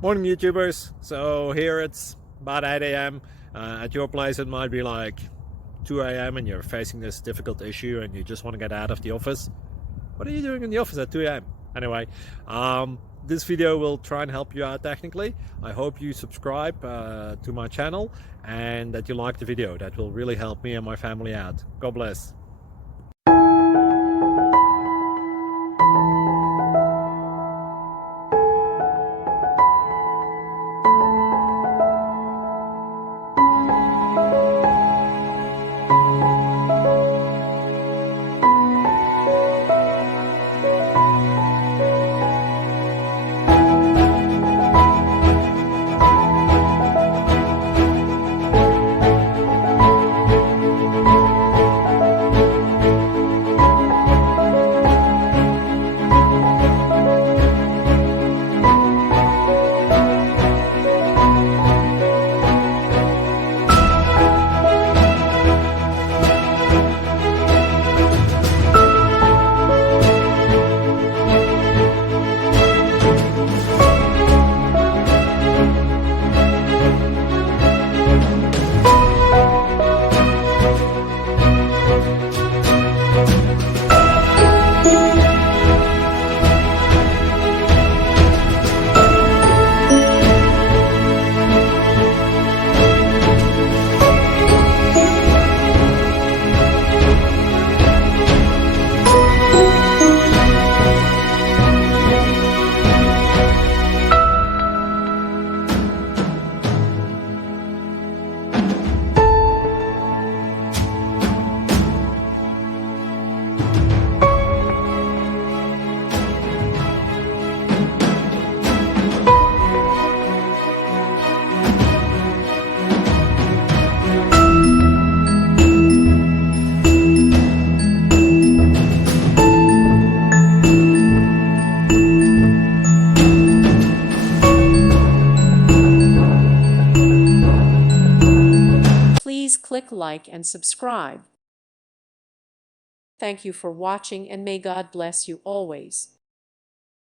Morning YouTubers. So here it's about 8 a.m. At your place it might be like 2 a.m. and you're facing this difficult issue and you just want to get out of the office. What are you doing in the office at 2 a.m.? Anyway, this video will try and help you out technically. I hope you subscribe to my channel and that you like the video. That will really help me and my family out. God bless. Please click like and subscribe. Thank you for watching and may God bless you always.